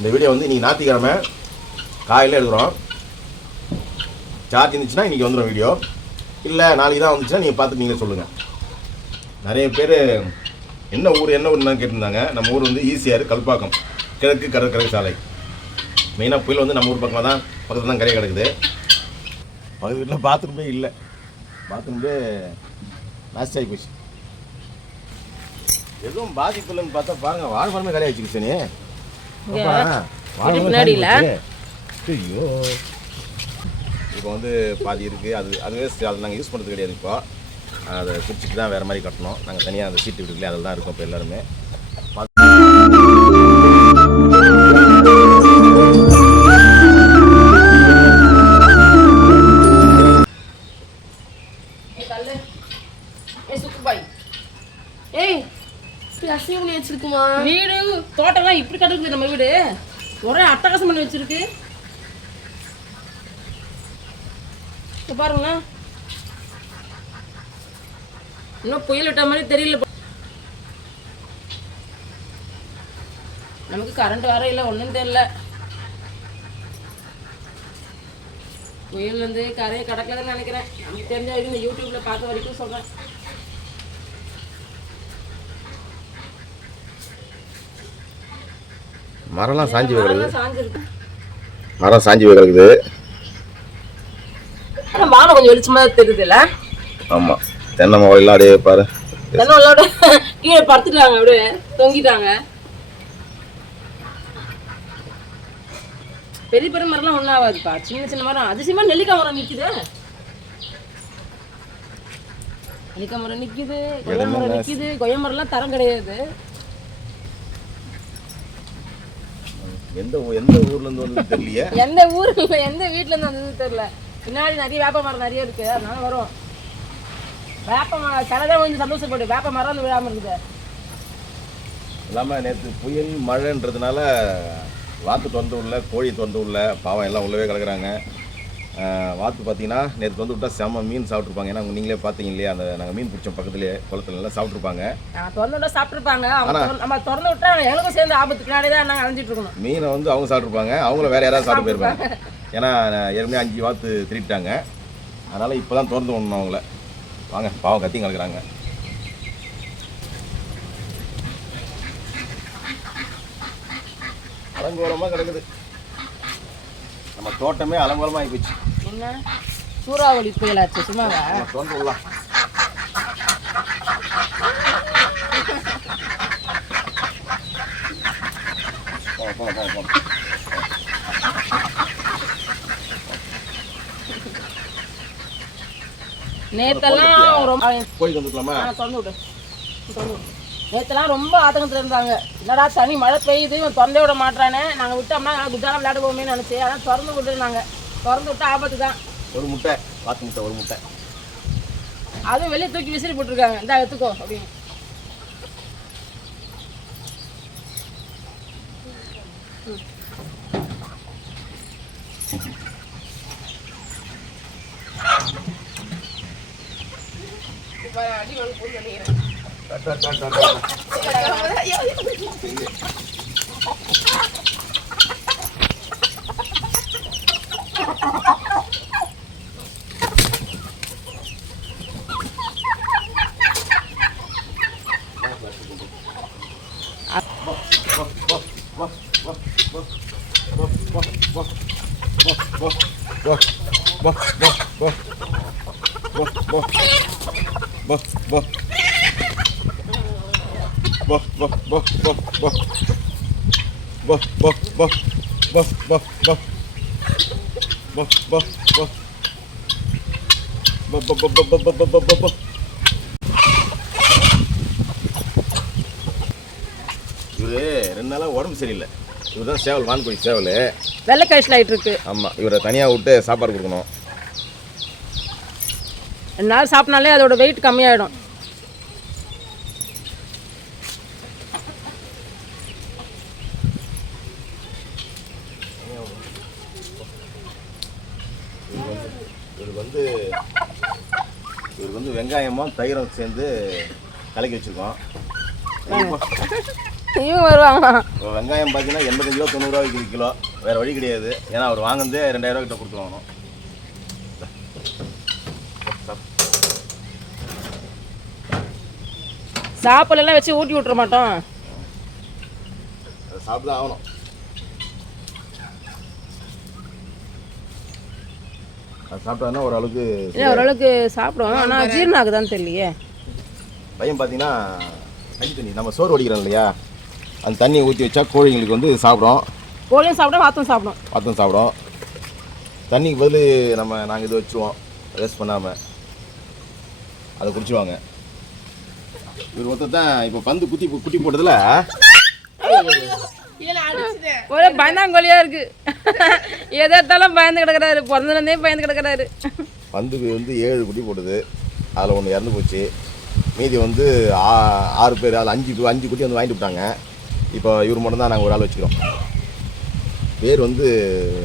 இந்த வீடியோ வந்து இன்னைக்கு ஞாயிற்றுக்கிழமை காலையில் எடுக்கிறோம். சார்ஜ் இருந்துச்சுன்னா இன்றைக்கி வந்துடும் வீடியோ இல்லை நாளைக்கு தான் வந்துச்சுன்னா நீங்கள் பார்த்துட்டு நீங்களே சொல்லுங்கள் நிறைய பேர் என்ன ஊர் என்ன ஊர்னு கேட்டிருந்தாங்க. நம்ம ஊர் வந்து ஈசிஆர் கல்பாக்கம் கிழக்கு கடற்கரை சாலை. மெயினாக புயல் வந்து நம்ம ஊர் பக்கமாக தான் பக்கத்தில் தான் கரையை கிடக்குது. பக்கத்து வீட்டில் பாத்ரூமே இல்லை. பாத்ரூமே லாஸ்ட் ஆகி போச்சு. எதுவும் பாதிப்பு இல்லைன்னு பார்த்தா பாருங்கள் வாழ்வாரமே கரையா வச்சுக்கிச்சு ஐயோ. இப்போ வந்து பாதி இருக்குது அது அதுவே அது நாங்கள் யூஸ் பண்ணுறது கிடையாது இப்போ. அதை குடிச்சிட்டு தான் வேறு மாதிரி கட்டணும். நாங்கள் தனியாக அந்த சீட்டு வீட்டுக்குள்ளே அதில் தான் இருக்கோம் இப்போ எல்லாருமே. தள்ளு. ஏய் வச்சிருக்குமா? வீடு தோட்டம்லாம் இப்படி கிடக்குது நம்ம வீடு. ஒரே அட்டகாசம் பண்ணி வச்சிருக்கு. இங்க பாருங்களா இன்னும் புயல் விட்ட மாதிரி தெரியல. நமக்கு கரண்ட் வர இல்லை ஒன்றும் தெரியல. புயல் வந்து கரையை கடக்கலன்னு நினைக்கிறேன். நமக்கு தெரிஞ்ச வரைக்கும் இந்த யூடியூப்ல பார்த்த வரைக்கும் சொல்றேன். மரம்லாம் சாஞ்சி சாஞ்சிருக்கு. மரம் சாஞ்சி வைக்கிறது ஆனா வானம் கொஞ்சம் வெளிச்சமா தெரியுது இல்ல ஆமாம் தென்னை மரம் அப்படியே பாரு. தென்னோட கீழே படுத்துட்டாங்க அப்படியே தொங்கிட்டாங்க. பெரிய பெரிய மரம்லாம் ஒன்றும் ஆகாதுப்பா. சின்ன சின்ன மரம். அதிசயமா நெல்லிக்காய் மரம் நிக்குது. நெல்லிக்காய் மரம் நிக்குது கொய்யா மரம் நிக்குது. கொய்யா மரம்லாம் தரம் கிடையாது. எந்த எந்த ஊர்லேருந்து வந்து தெரியலையே. எந்த ஊர்ல எந்த வீட்ல இருந்து வந்தது தெரியல. பின்னாடி நிறைய வேப்ப மரம் நிறைய இருக்கு அதனால வரும். வேப்ப மரம் கனதான் கொஞ்சம் சந்தோஷப்படு. வேப்ப மரம் வந்து விழாம இருக்குது. இல்லாமல் நேற்று புயல் மழைன்றதுனால வாத்து திறந்து உள்ள கோழி திறந்து உள்ள பாவம் எல்லாம் உள்ளவே கிடக்குறாங்க. ஆஹ் வாத்து பார்த்தீங்கன்னா நேற்று வந்து விட்டா செம்ம மீன் சாப்பிட்ருப்பாங்க ஏன்னா நீங்களே பார்த்தீங்க இல்லையா? அந்த நாங்கள் மீன் பிடிச்சோம் பக்கத்துலேயே குளத்துல எல்லாம் சாப்பிட்ருப்பாங்க திறந்து விட்டா திறந்து- நம்ம திறந்து விட்டா எங்களுக்கும் சேர்ந்து ஆபத்து பின்னாடி தான் நாங்கள் அழிஞ்சிட்டு இருக்கணும். மீனை வந்து அவங்க சாப்பிட்ருப்பாங்க அவங்கள வேறு யாராவது சாப்பிட்டு போயிருப்பாங்க. ஏன்னா ஏற்கனவே அஞ்சு வாத்து திருட்டாங்க அதனால் இப்போ தான் திறந்து விடணும் அவங்கள. வாங்க பாவம் கத்தி கிடக்குறாங்க அலங்கோலமாக கிடக்குது. நம்ம தோட்டமே அலங்கோலமாக ஆகி போச்சு என்ன? சூறாவளி புயலாச்சு சும்மாவா நம்ம விடலாம். நேத்தெல்லாம் ரொம்ப கோழி வந்துக்கலாமா? திறந்து விடு. திறந்து விடு. நேத்தெல்லாம் ரொம்ப ஆத்தங்கத்தில் இருந்தாங்க. என்னடா தனி மழை பெய்யுது இவன் திறந்தே விட மாட்டானே நாங்கள் விட்டோம்னா குஜாலம் விளையாடுவோமே நினச்சி அதான் திறந்து விட்டுருந்தாங்க. திறந்து விட்டா ஆபத்து தான் ஒரு முட்டை. வாத்து முட்டை ஒரு முட்டை. அதுவும் வெளியே தூக்கி விசிறி போட்டிருக்காங்க. இந்தா எடுத்துக்கோ அப்படின்னு. அடி வாங்க போய் நினைக்கிறேன் இவரு ரெண்டு நாளாக உடம்பு சரியில்லை. இவர் தான் சேவல் வான்கோழி சேவல். வெள்ளை கழிச்சல் ஆயிட்டு இருக்கு ஆமாம் இவரை தனியாக விட்டு சாப்பாடு கொடுக்கணும். ரெண்டு நாள் சாப்பிட்னாலே அதோட வெயிட் கம்மியாயிடும் இவருக்கு வந்து இவருக்கு வந்து வெங்காயமும் தயிரும் சேர்ந்து கலக்கி வச்சுருக்கோம். இவங்க வருவாங்க வெங்காயம் பார்த்தீங்கன்னா எண்பத்தஞ்சு ரூபா தொண்ணூறுரூவா விற்கிது கிலோ. வேறு வழி கிடையாது. ஏன்னா அவர் வாங்குனதே ரெண்டாயிரம் கிட்ட கொடுத்து வாங்கணும் சாப்பாடுலாம் வச்சு ஊட்டி விட்டுற மாட்டோம். தான் ஆகணும். சாப்பிட்டாங்கன்னா ஓரளவுக்கு இல்லை ஓரளவுக்கு சாப்பிடுவோம் ஆனால் ஜீரணம் ஆகுதான்னு தெரியலையே. பையன் பார்த்தீங்கன்னா தண்ணி தண்ணி நம்ம சோறு வடிக்கிறோம் இல்லையா? அந்த தண்ணியை ஊற்றி வச்சா கோழிங்களுக்கு வந்து சாப்பிடும். கோழியும் சாப்பிடும் வாத்தும் சாப்பிடும். பாத்தம் சாப்பிடும். தண்ணிக்கு பதில் நம்ம நாங்கள் இது வச்சுருவோம் வேஸ்ட் பண்ணாமல் அதை குடிச்சுவாங்க இவர் ஒருத்தர் தான் இப்போ பந்து குத்தி குட்டி போட்டதில் ஒரே பயந்தாங்கோலியா இருக்கு. எதை எடுத்தாலும் பயந்து கிடக்குறாரு. பிறந்ததுலேருந்தே பயந்து கிடக்குறாரு. பந்துக்கு வந்து ஏழு குட்டி போட்டது அதில் ஒன்று இறந்து போச்சு. மீதி வந்து ஆ- ஆறு பேர் அதில் அஞ்சு அஞ்சு குட்டி வந்து வாங்கிட்டு விட்டாங்க. இப்போ இவர் மட்டும் தான் நாங்கள் ஒரு ஆள் வச்சுக்கிறோம். பேர் வந்து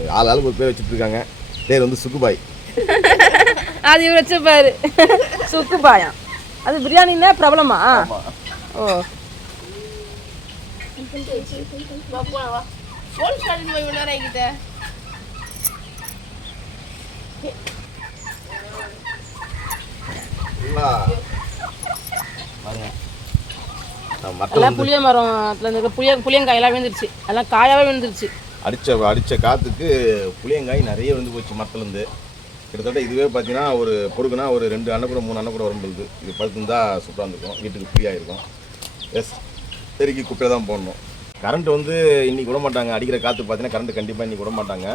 ஆள் ஆளுக்கு ஒரு பேர் வச்சுட்டு இருக்காங்க. பேர் வந்து சுக்குபாய். அது இவர் வச்சுப்பாரு சுக்கு பாயம் அது பிரியாணின்னா பிரபலமா? ஓ. பாருங்க மற்ற எல்லாம் புளிய மரத்துல இருக்க புளிய புளியங்காயெல்லாம் விழுந்துருச்சு. எல்லாம் காயாவே விழுந்துருச்சு. அடித்த அடித்த காற்றுக்கு புளியங்காய் நிறைய வந்து போச்சு மரத்துலேருந்து கிட்டத்தட்ட இதுவே பார்த்தீங்கன்னா ஒரு பொறுக்குனா ஒரு ரெண்டு அன்னக்கூட மூணு அன்னக்கூட வரும்பொழுது. இது பழுத்துருந்தா சூப்பராக இருந்திருக்கும். வீட்டுக்கு ஃப்ரீயாக இருக்கும் எஸ் பெருக்கி குப்பையில் தான் போடணும். கரண்ட் வந்து இன்னைக்கு விட மாட்டாங்க. அடிக்கிற காற்று பார்த்தீங்கன்னா கரண்ட் கண்டிப்பாக இன்னைக்கு விட மாட்டாங்க.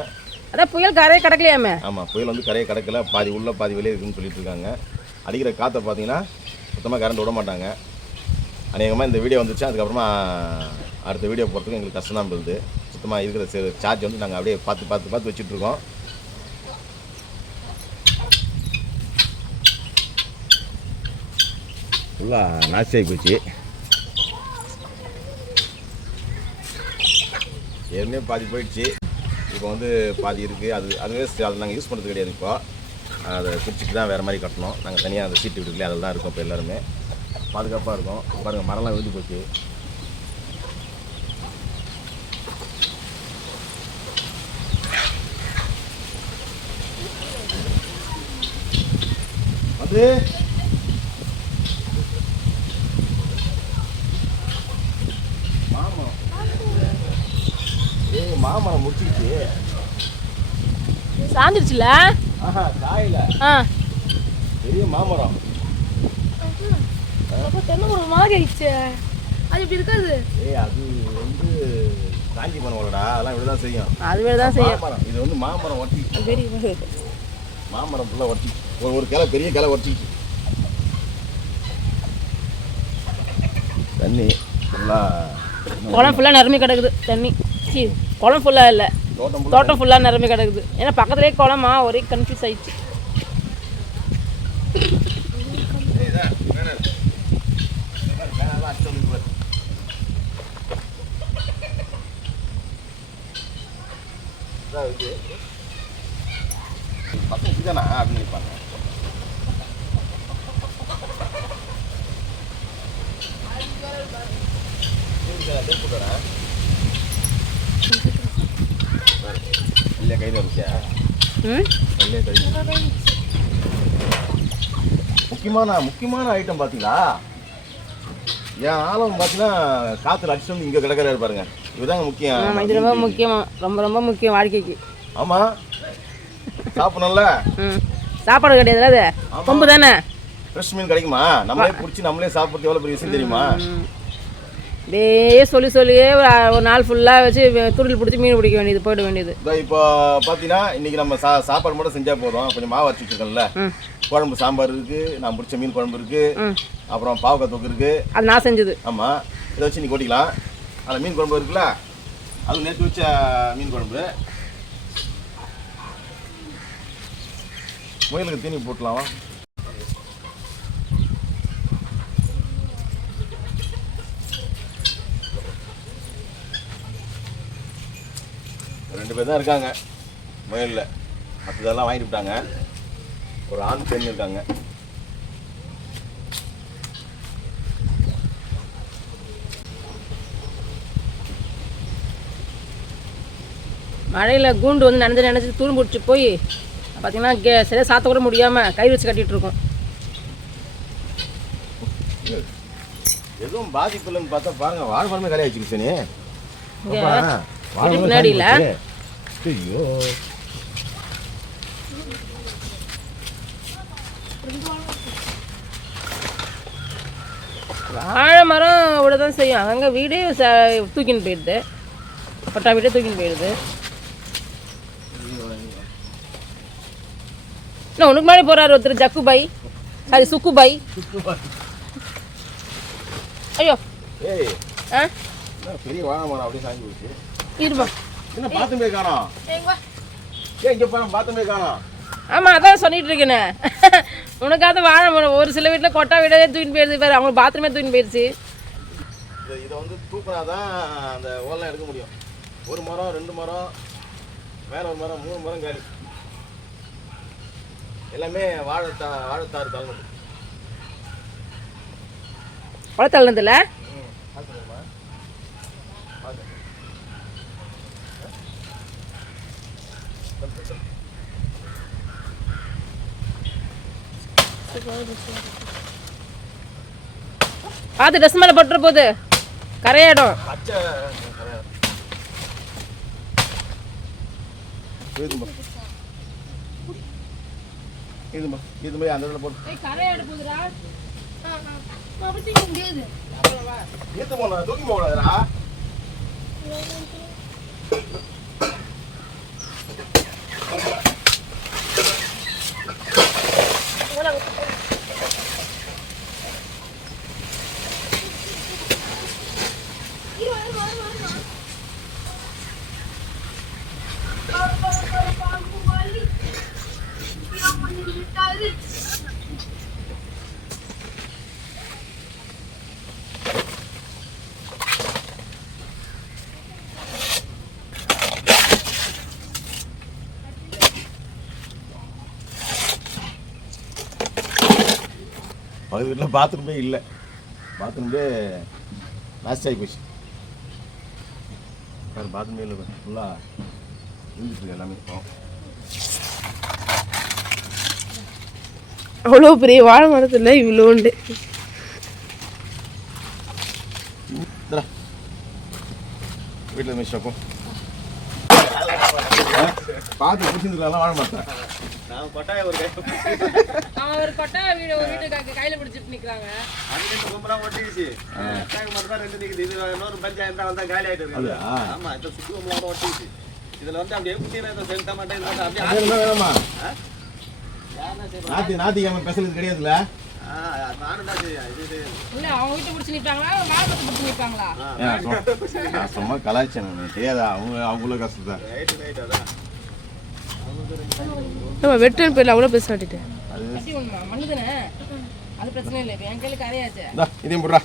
அதான் புயல் கரையே கிடக்கலையாமே? ஆமாம் புயல் வந்து கரையை கடக்கல. பாதி உள்ள பாதி வெளியே இருக்குன்னு சொல்லிட்டு இருக்காங்க. அடிக்கிற காற்றை பார்த்தீங்கன்னா சுத்தமாக கரண்ட் விட மாட்டாங்க. அநேகமாக இந்த வீடியோ வந்துச்சு. அதுக்கப்புறமா அடுத்த வீடியோ போகிறதுக்கு எங்களுக்கு கஷ்டம் தான் இருந்தது. சுத்தமாக இருக்கிற சார்ஜ் வந்து நாங்கள் அப்படியே பார்த்து பார்த்து பார்த்து வச்சுட்டு இருக்கோம். ஃபுல்லாக நாஸ்தி ஆகி போச்சு. ஏற்கனவே பாதி போயிடுச்சு. இப்போ வந்து பாதி இருக்குது அது அதுவே அதை நாங்கள் யூஸ் பண்ணுறது கிடையாது இப்போ. அதை பிரிச்சுட்டு தான் வேறு மாதிரி கட்டணும். நாங்கள் தனியாக அந்த சீட்டு விடுக்கல அதில் தான் இருக்கோம் இப்போ எல்லாருமே. பாதுகாப்பாக இருக்கும். பாருங்கள் மரம்லாம் விழுந்து போச்சு. வந்து மாமரம் ஏய் மாமரம் முடிச்சிருச்சு. சாஞ்சிருச்சுல ஆஹா காயில. ஆ. பெரிய மாமரம். அப்போ தென்னை ஒரு மாதிரி ஆயிடுச்சு. அது இப்படி இருக்காது? ஏய் அது வந்து காஞ்சி பனவோலடா அதெல்லாம் இப்படி தான் செய்யும். அதுவே தான் செய்யும். மாமரம். இது வந்து மாமரம் ஒட்டி. பெரிய மாமரம் ஃபுல்லாக ஒட்டி. ஒரு ஒரு கிளை பெரிய கிளை ஒட்டிச்சு தண்ணி ஃபுல்லாக குளம் ஃபுல்லாக நிரம்பி கிடக்குது. தண்ணி. குளம் ஃபுல்லாக இல்லை. தோட்டம் ஃபுல்லாக நிரம்பி கிடக்குது. ஏன்னா பக்கத்துலேயே குளமா ஒரே கன்ஃபியூஸ் ஆயிடுச்சு. வேணாம். இந்த பாரு, வேணாம், அடிச்சு வந்துருக்கு பாரு. இதா இருக்கு. பசங்க இதுதானா அப்படின்னு நினைப்பாங்க சரி, அப்படியே போட்டு வரேன். பாரு, முக்கியமான முக்கியமான ஐட்டம் பார்த்தீங்களா என் ஆளும் பார்த்தீங்கன்னா காற்றுல அடிச்சு வந்து இங்கே கிடக்கிறாரு பாருங்க. இதுதாங்க முக்கியம். இது ரொம்ப முக்கியமாக ரொம்ப ரொம்ப முக்கியம் வாழ்க்கைக்கு. ஆமாம் சாப்பிடணும்ல? சாப்பாடு கிடையாதுல அது? கொம்பு தானே? ஃப்ரெஷ் மீன் கிடைக்குமா? நம்மளே பிடிச்சி நம்மளே சாப்பிட்றது எவ்வளோ பெரிய விஷயம் தெரியுமா. அப்படியே சொல்லி சொல்லியே ஒரு நாள் ஃபுல்லாக வச்சு துடில் பிடிச்சி மீன் பிடிக்க வேண்டியது போயிட வேண்டியது. இப்போ பார்த்தீங்கன்னா இன்னைக்கு நம்ம சா சாப்பாடு மட்டும் செஞ்சால் போதும். கொஞ்சம் மாவு அரைச்சி வச்சிருக்கோம்ல குழம்பு சாம்பார் இருக்குது நான் பிடிச்ச மீன் குழம்பு இருக்குது அப்புறம் பாவக்காய் தொக்கு இருக்குது அது நான் செஞ்சது. ஆமாம் இதை வச்சு நீ கொட்டிக்கலாம். அதில் மீன் குழம்பு இருக்குல்ல? அது நேற்று வச்ச மீன் குழம்பு. முயலுக்கு தீனி போட்டலாம் ரெண்டு பேர் தான் இருக்காங்க. முயலில். மற்றதெல்லாம் வாங்கிட்டு விட்டாங்க. ஒரு ஆண் பெண் இருக்காங்க. மழையில் கூண்டு வந்து நினைஞ்சு நினைச்சு தூண் முடிச்சு போய் பார்த்தீங்கன்னா கே சரியாக சாத்த கூட முடியாமல் கை வச்சு கட்டிகிட்டு எதுவும் பாதிப்பு இல்லைன்னு பார்த்தா பாருங்கள் வாழைப்பழமே கரையாச்சு பின்னாடியில் ஐயோ வாழை மரம் அவ்வளோ தான் செய்யும். அங்கங்கே வீடே ச தூக்கின்னு போயிடுது. பட்டா வீடே தூக்கின்னு போயிடுது. இல்லை உனக்கு முன்னாடி போகிறாரு ஒருத்தர் ஜக்கு பாய் சாரி சுக்கு பாய் ஐயோ ஆ? பெரிய வாழை மரம் அப்படியே சாஞ்சி போச்சு. இருப்பா என்ன பாத்துமே காணோம்? ஏன் இங்க பாரு பாத்துமே காணோம். ஆமாம் அதான் சொல்லிட்டு இருக்கேனே. உனக்காவது வாழை மரம் ஒரு சில வீட்டில் கொட்டா வீடே தூக்கின்னு போயிடுது பாரு அவங்க பாத்ரூமே தூக்கின்னு போயிடுச்சு இதை இதை வந்து தூக்குனாதான் அந்த ஓலாம் எடுக்க முடியும். ஒரு மரம் ரெண்டு மரம் மேலே ஒரு மரம் மூணு மரம் காலி. எல்லாமே வாழைத்தா வாழைத்தாறு தள்ளுது அவ்வளோ தள்ளதில்ல பார்த்து ட்ரெஸ் மேலே போட்டுற போகுது கரையாயிடும். பச்சை இதுமா. இதுமா. இது மாதிரி அந்த இடத்துல போட்டு கரையாட போகுதுடா. போனா தூக்கி போகலாதா பகுதி வீட்டில் பாத்ரூமே இல்லை. பாத்ரூம்லே நாஸ்ட் ஆகி போச்சு. சார் பாத்ரூமே இல்லை ஃபுல்லாக இருந்துட்டு எல்லாமே. பாவம். அவ்வளோ பெரிய வாழை மரத்தில் இவ்வளோ உண்டு. வீட்டில் மிஸ் பார்த்து பிடிச்சிருந்துக்கலாம் வாழ மாட்டேன் நான் கொட்டாய ஒரு கை அவன் ஒரு கொட்டா வீடு ஒரு வீட்டுக்கு கையில் பிடிச்சிட்டு நிற்கிறாங்க அன்னைக்கு கும்பலா ஒட்டிடுச்சு மட்டும் தான் ரெண்டு நிக்குது. இது இன்னொரு பஞ்சாயத்து தான் வந்தா காலி ஆயிட்டு இருக்கு? ஆமா இந்த சுத்து கும்பலோட ஒட்டிடுச்சு இதுல வந்து அப்படியே இதை செலுத்த மாட்டேன். அப்படியே வேணாமா? சரி நாத்தி நாத்திக்காம பேசுறது கிடையாதுல்ல? தான் எனக்கு தெரியாதா? அவங்க அவங்கள கஷ்டம் அதான். நம்ம வெட்டுன்னு போயிடல அவ்வளோ பேச மாட்டேன் அது பிரச்சனை இல்லை இப்போ என் கையில் கரையாச்சு இதையும் போடுறா.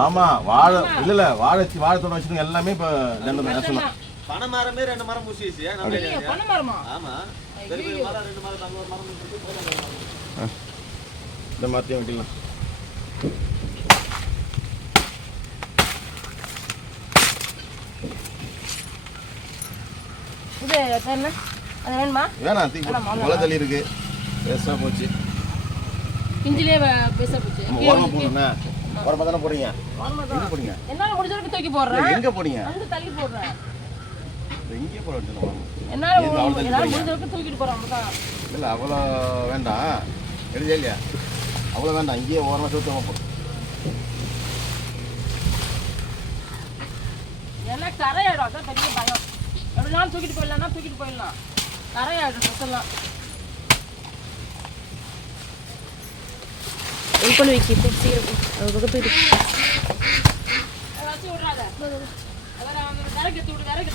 ஆமா வாழை இல்ல இல்ல வாழை வாழை தோட்டம் வச்சிருக்க எல்லாமே இப்போ நஷ்டம் தான். பனை மரமே ரெண்டு மரம் பண்ண மரமா? ஆமா. பெரிய மரம் ரெண்டு மரம் மரம். இந்த மரத்தையும் வெட்டிடலாம். இது என்ன அது வேணுமா? வேணாம் தீ கொலை தள்ளி இருக்கு வேஸ்ட்டாக போச்சு. இஞ்சிலே பேச போச்சு. ஓரமாக போகணுண்ணே ஓரமாக தானே போறீங்க எங்கே போறீங்க என்னால் முடிஞ்ச வரைக்கும் தூக்கி போடுறேன் எங்கே போறீங்க வந்து தள்ளி போடுறேன் எங்கே போட என்னால் என்னால்? முடிஞ்ச வரைக்கும் தூக்கிட்டு போகிறோம் தான் இல்லை அவ்வளோ வேண்டாம். எடுதே இல்லையா? அவ்வளோ வேண்டாம். இங்கேயே ஓரமாக சுத்தமாக போடும் ஏன்னா கரையாயிடும் அதான் பெரிய பயம். எப்படினாலும் தூக்கிட்டு போயிடலாம்னா தூக்கிட்டு போயிடலாம். கரையாயிடும் ட்ரெஸ்ஸெல்லாம் ஹெல்ப் பண்ணி வைக்கி போ, சீக்கிரம். அது பக்கம் போயிட்டு வச்சு விட்றாத. விறகு விறகு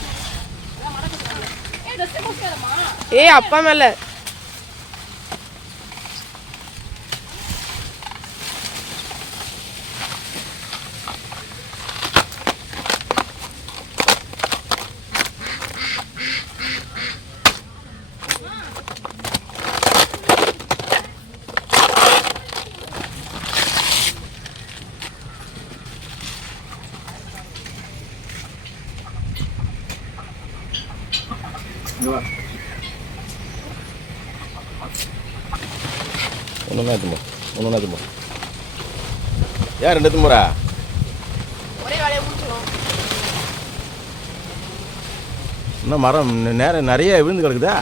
ஏ அப்பா மேலே. ஏன் ரெண்டு முடிச்சிடும் இன்னும் மரம் நேரம் நிறைய விழுந்து கிடக்குதா?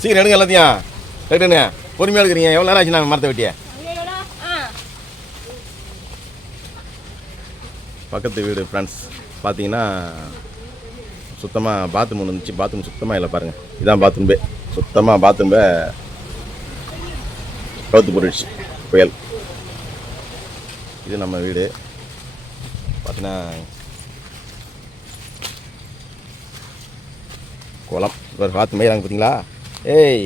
சீக்கிரம் எடுங்க எல்லாத்தையும். ரைட்டுண்ணே பொறுமையாக எடுக்கிறீங்க எவ்வளோ நேரம் ஆச்சு நான் மரத்தை வெட்டிய? பக்கத்து வீடு ஃப்ரெண்ட்ஸ் பார்த்தீங்கன்னா சுத்தமாக பாத்ரூம் ஒன்று இருந்துச்சு. பாத்ரூம் சுத்தமாக இல்லை பாருங்கள் இதான் பாத்ரூம்பே சுத்தமாக பாத்ரூம்பே கவுத்து போட்டுடுச்சு புயல். இது நம்ம வீடு. பார்த்தீங்கன்னா குளம். ஒரு பார்த்து மேய்றாங்க பார்த்தீங்களா ஏய்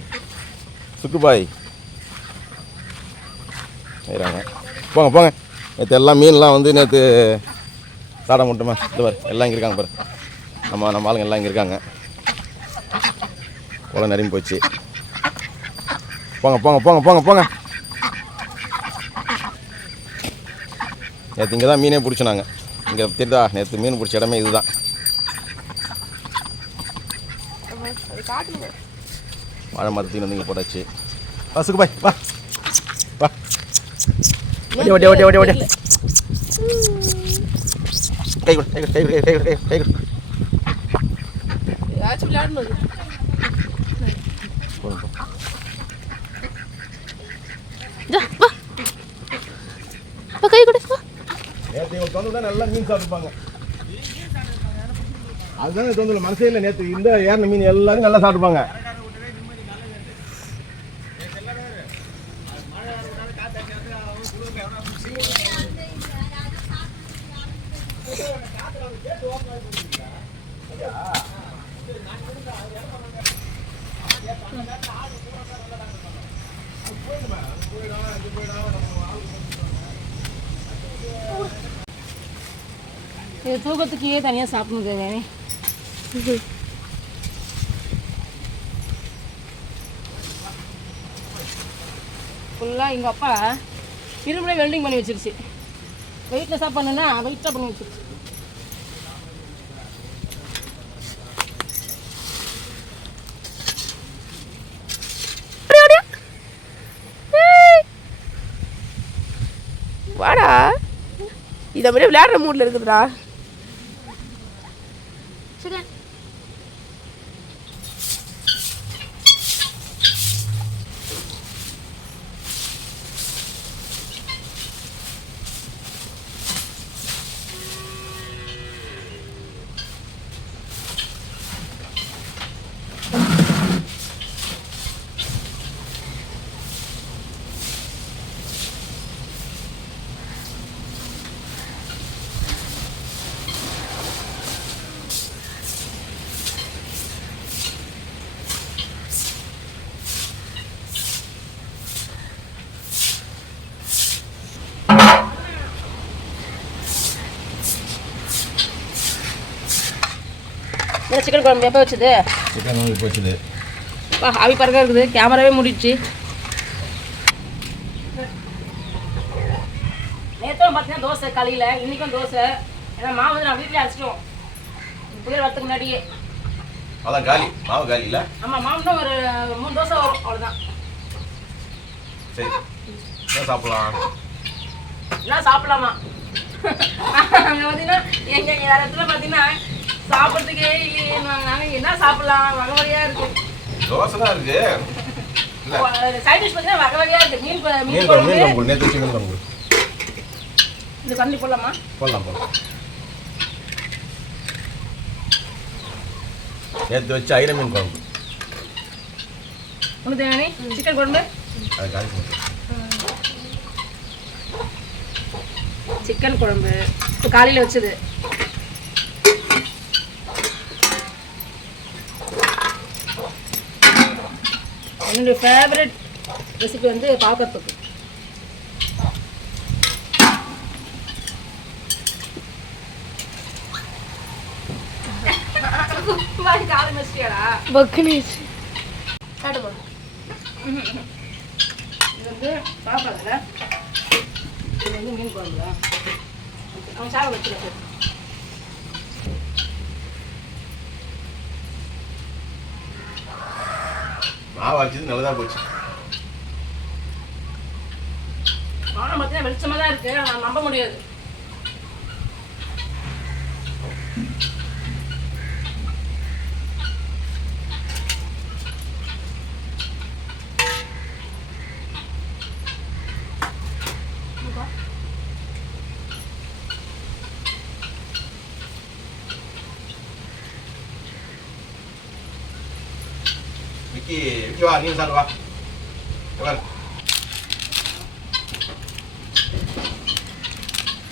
சுக்குபாய். மேய்றாங்க. போங்க போங்க. நேற்று எல்லாம் மீன்லாம் வந்து நேற்று சாட மட்டுமா இது பாரு எல்லாம் இங்கே இருக்காங்க பாரு. நம்ம நம்ம ஆளுங்க எல்லாம் இங்கே இருக்காங்க. குளம் நிரம்பி போச்சு. போங்க போங்க போங்க போங்க போங்க. நேற்று இங்கே தான் மீனே பிடிச்சோம் இங்கே தெரியுதா நேற்று மீன் பிடிச்ச இடமே இதுதான். வாழை மரத்துக்கு வந்து இங்கே போட்டாச்சு. பசுக்கு பாய் வா. வா. ஓடி ஓடி ஓடி ஓடி ஓடி கை கொடு கை கொடு கை கொடு கை கொடு கை கொடு ஏதாச்சும் விளையாடணும் போதும், போ. கை கொடு வா. நேற்று இவங்க தொண்டு தான் நல்லா மீன் சாப்பிட்டுப்பாங்க. அதுதான் தொந்தில் மனசே இல்லை நேற்று இந்த ஏறின மீன் எல்லாரும் நல்லா சாப்பிட்டுப்பாங்க. இது தூக்கத்துக்கே தனியாக சாப்பிடுங்க ஃபுல்லாக எங்கள் அப்பா இரும்புல வெல்டிங் பண்ணி வச்சிருச்சு. வெயிட்டில் சாப்பிட்ணுன்னா வெயிட்டாக பண்ணி வச்சிருச்சு. வாடா. இதை மாதிரி விளையாடுற மூட்ல இருக்குதுடா. சிக்கன் குழம்பு எப்போ வச்சது? சிக்கன் வந்து போச்சுது வா ஆவி பறக்க இருக்குது. கேமராவே மூடிடுச்சு. நேற்றும் பார்த்தீங்கன்னா தோசை காலையில். இன்றைக்கும் தோசை. ஏன்னா மாவு வந்து நான் வீட்டில் அரைச்சிட்டோம். புயல் வரத்துக்கு முன்னாடியே. அதான் காலி. மாவு காலி இல்லை? ஆமாம் மாவுன்னா ஒரு மூணு தோசை வரும். அவ்வளோதான் சரி. என்ன சாப்பிடலாம்? எல்லாம் சாப்பிடலாமா? அங்கே பார்த்தீங்கன்னா எங்கள் இடத்துல பார்த்தீங்கன்னா சாப்பிட்றதுக்கே இல்லையே நாங்கள் என்ன சாப்பிடலாம்? வகை வகையாக இருக்குது தோசை தான் இருக்கு இல்லை சைட் டிஷ் பார்த்தீங்கன்னா வகை வகையாக இருக்குது மீன் குழ- மீன் மீன் குழம்பு மீன் குழம்பு. குழம்பு நேற்று சிக்கன் குழம்பு. கண்டி போடலாமா? போடலாம் போடலாம். நேற்று வச்ச ஐர மீன் குழம்பு. உனக்கு தேவையானே சிக்கன் குழம்பு? அது காலி போட்டு சிக்கன் குழம்பு. இப்போ காலையில் வச்சது. என்னுடைய ஃபேவரட் ரெசிபி வந்து வந்து மீன் குழம்புல. அவன் சாப்பிட வச்சுருக்கேன் மாவு அரைச்சது நல்லதாக போச்சு. வானம் பார்த்தீங்கன்னா வெளிச்சமாக தான் இருக்கு நம்ப முடியாது விக்கி விக்கி வா நீ சாப்பிடு வா உட்காரு.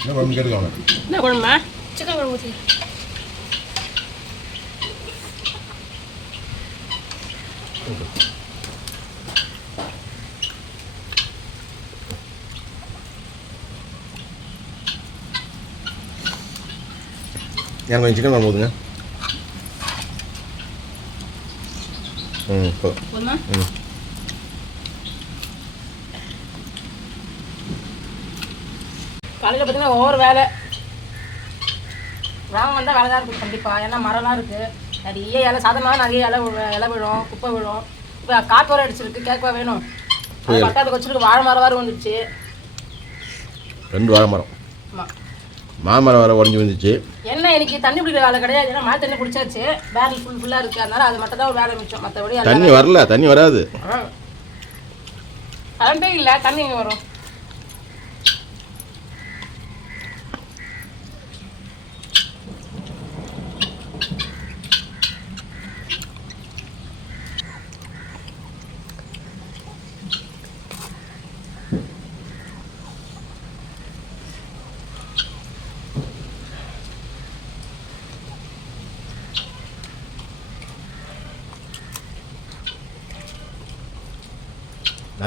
என்ன குழம்பு கேட்டுக்கோங்க என்ன குழம்பா சிக்கன் குழம்பு ஊற்றி எனக்கு கொஞ்சம் சிக்கன் குழம்பு ஊற்றுங்க ம் போ. போதுமா? ம். காலையில் பார்த்தீங்கன்னா ஒவ்வொரு வேலை. கிராமம் வந்தால் வேலை தான் இருக்கும் கண்டிப்பாக ஏன்னா மரம்லாம் இருக்குது நிறைய இலை சாதமாக நிறைய இலை விழு- இலை விழும் குப்பை விழும். இப்போ காற்று வர அடிச்சிருக்கு கேட்கவா வேணும். அது பக்கத்துக்கு வச்சிருக்கு வாழை மரம் வர வந்துச்சு ரெண்டு வாழை மரம். மாமரம் வர உடஞ்சி வந்துச்சு என்ன எனக்கு தண்ணி பிடிக்கிற வேலை கிடையாது. ஏன்னா மழை தண்ணி பிடிச்சாச்சு பேரல் ஃபுல் ஃபுல்லாக இருக்குது அதனால அது மட்டும் தான் வேலை மிச்சம். மற்றபடி தண்ணி வரல தண்ணி வராது. கரண்டே இல்லை தண்ணி வரும்?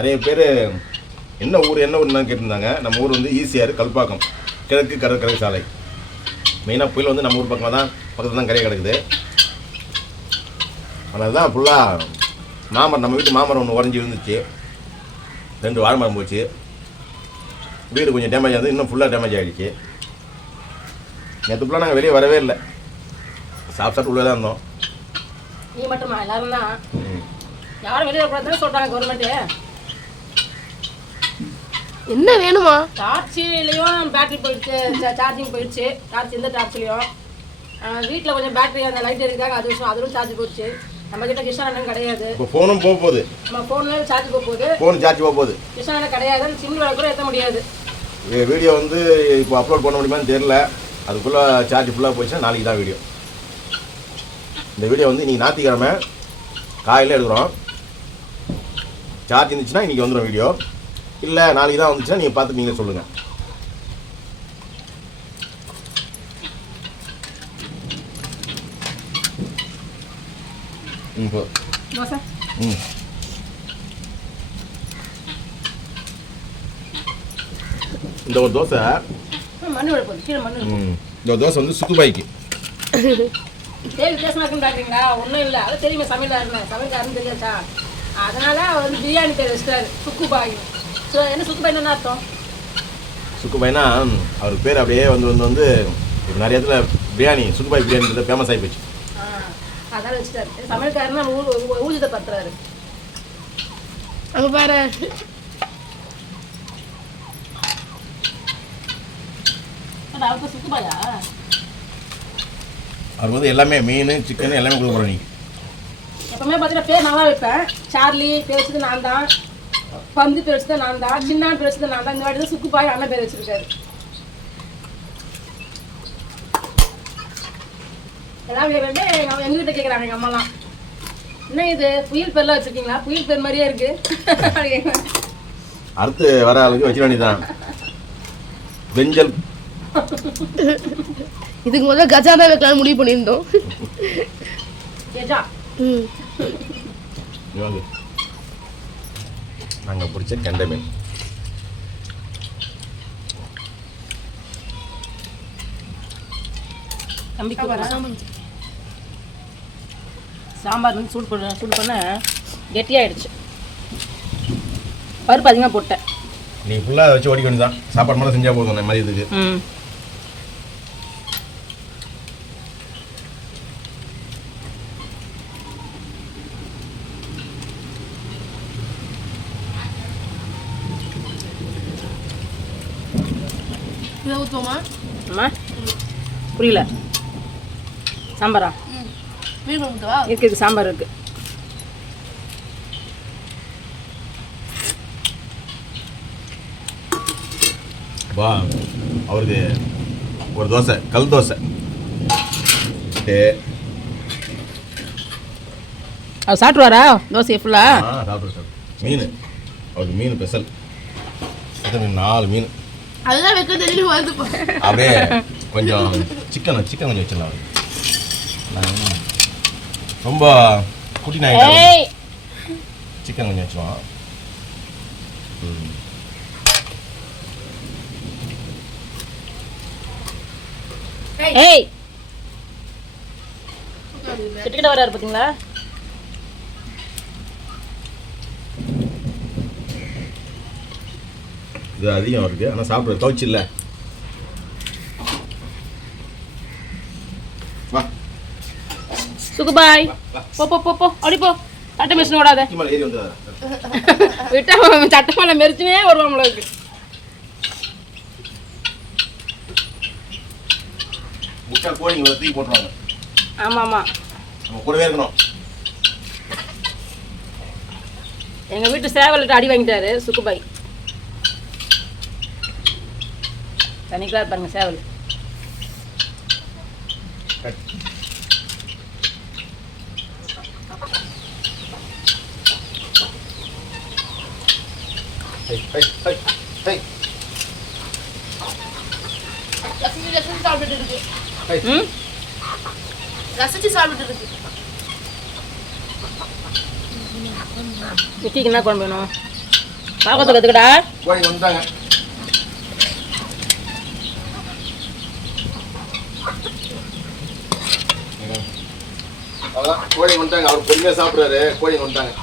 நிறைய பேர் என்ன ஊர் என்ன ஊர்னு கேட்டிருந்தாங்க. நம்ம ஊர் வந்து ஈசிஆர் கல்பாக்கம் கிழக்கு கடற்கரை சாலை. மெயினாக புயல் வந்து நம்ம ஊர் பக்கம் தான் பக்கத்தில் தான் கரையை கிடக்குது. அதனால தான் ஃபுல்லாக மாமரம் நம்ம வீட்டு மாமரம் ஒன்று உடஞ்சி இருந்துச்சு ரெண்டு வாழை மரம் போச்சு. வீடு கொஞ்சம் டேமேஜ் ஆகுது இன்னும் ஃபுல்லாக டேமேஜ் ஆகிடுச்சு நேற்று ஃபுல்லாக நாங்கள் வெளியே வரவே இல்லை. சாப்பிட்டு உள்ளே தான் இருந்தோம். நீ மட்டுமா? எல்லாரும் தான். யாரும் வெளியே வரக்கூடாதுன்னு சொல்கிறாங்க கவர்மெண்ட்டு என்ன வேணுமா? டார்ச்சிலையும் பேட்டரி போயிடுச்சு. சார்ஜிங் போயிடுச்சு. டார்ச் எந்த டார்ச்லையும் வீட்டில் கொஞ்சம் பேட்டரி அந்த லைட் இருக்காங்க அது விஷயம் அதிலும் சார்ஜ் போச்சு. நம்ம கிட்ட அண்ணன் கிடையாது. இப்போ ஃபோனும் போக போகுது நம்ம ஃபோன்லேயும் சார்ஜ் போக போகுது ஃபோன் சார்ஜ் போக போகுது கிருஷ்ணா அண்ணன் கிடையாது அந்த சிம் வேலை கூட ஏற்ற முடியாது. வீடியோ வந்து இப்போ அப்லோட் பண்ண முடியுமான்னு தெரில அதுக்குள்ளே சார்ஜ் ஃபுல்லாக போச்சுன்னா நாளைக்கு தான் வீடியோ இந்த வீடியோ வந்து இன்றைக்கி ஞாயிற்றுக்கிழமை. காலையில் எடுக்கிறோம். சார்ஜ் இருந்துச்சுன்னா இன்றைக்கி வந்துடும் வீடியோ இல்லை நாளைக்கு தான் வந்துச்சுன்னா நீங்கள் பார்த்துட்டு நீங்களே சொல்லுங்கள் ம் இந்த ஒரு தோசை. இந்த தோசை வந்து சுத்துபாய்க்கு தேவி வித்தியாசமாக்குன்னு பார்க்குறீங்களா ஒன்றும் இல்லை. அது தெரியுமே சமையலாருன்னு சமையல்காரன்னு தெரியாச்சா அதனால அவர் வந்து பிரியாணி பேர் வச்சிட்டாரு. சுக்கு பாய் ஸோ என்ன சுக்கு பாய் என்ன அர்த்தம்? சுக்குபாய்னா? அவர் பேர் அப்படியே வந்து வந்து வந்து இப்போ நிறைய இடத்துல பிரியாணி சுக்குபாய் பிரியாணி ஃபேமஸ் ஆகி போச்சு. ஆ, அதனால வச்சுட்டாரு. சமையல்காரன்னு நம்ம ஊர் ஊஜத்தை பத்துறாரு. அங்கே பாரு. அவருக்கு சுக்கு பாயா அவர் வந்து எல்லாமே மீன் சிக்கன் எல்லாமே கொடுக்க போகிறோம் நீ. எப்பவுமே பார்த்தீங்கன்னா பேர் நல்லா வைப்பேன். சார்லி பேர் வச்சது நான் தான். பந்து பேர் வச்சது நான் தான் சின்னான் பேர் வச்சது நான் தான். இந்த வாட்டி தான் சுக்கு பாய் அண்ணன் பேர் வச்சிருக்காரு. எல்லாம் வே- வந்து எங்க எங்ககிட்ட கேட்குறாங்க எங்கள் அம்மாலாம்? என்ன இது? புயல் பேர்லாம் வச்சிருக்கீங்களா? புயல் பேர் மாதிரியே இருக்கு. அடுத்து வர ஆளுக்கு வச்சிட வேண்டியதான் வெஞ்சல். இதுக்கு முதல்ல கஜா தான் வைக்கலாம்னு முடிவு பண்ணியிருந்தோம். கேட்டா ம். வாங்க. நாங்கள் பிடிச்ச கெண்டை மீன் தம்பி சாம்பார். வந்து சூடு பண்ண சூடு பண்ண கெட்டியாயிடுச்சு. பருப்பு அதிகமாக போட்டேன். நீ ஃபுல்லாக வச்சு ஓடிக்க வேண்டியதான் சாப்பாடு மட்டும் செஞ்சால் போதும் மதியத்துக்கு ம். இதை ஊற்றுவோமா அம்மா புரியல. சாம்பாரா? மீன் குழம்பு ஊற்றவா இருக்கு இருக்கு சாம்பார் இருக்கு. வா அவருக்கு ஒரு தோசை கல் தோசை. அவர் சாப்பிட்டுவாரா தோசையை ஃபுல்லா ஆ? சாப்பிடு சாப்பிடு மீன் அவருக்கு மீன் ஸ்பெஷல்? நாலு மீன். அதுதான் வைக்க தெரியும் வருது போ. அப்படியே கொஞ்சம் சிக்கன் சிக்கன் கொஞ்சம் வச்சிடலாம். ரொம்ப குட்டி நாய் ஏய். சிக்கன் கொஞ்சம் வச்சுருவோம். ஏய். கிட்டக்கிட்ட வராரு பார்த்தீங்களா இது அதிகம் இருக்கு. ஆனால் சாப்பிட்றது கவுச்சு இல்லை சுகுபாய் போ போ போ போ. அப்படி போ. சட்டை மிஷின் ஓடாத. விட்டா சட்டை மேலே மெரிச்சுனே வருவான் உங்களுக்கு முட்டை கோழி தூக்கி போட்டுருவாங்க. ஆமாம் ஆமாம் நம்ம கூடவே இருக்கணும். எங்கள் வீட்டு சேவல்கிட்ட அடி வாங்கிட்டாரு சுக்குபாய் தனிக்கலா பாருங்க சேவல் ஹை ஹை ஹை ஹை ரசிச்சு சாப்பிட்டுட்டு இருக்கு. ம்? ரசிச்சு சாப்பிட்டுட்டு இருக்கு. விக்கிக்கு என்ன குழம்பு வேணும்? பாக்கத்தை கற்றுக்கடா கோழி வந்துட்டாங்க அதான் கோழி வந்துட்டாங்க. அவர் பொறுமையாக சாப்பிட்றாரு. கோழி வந்துட்டாங்க.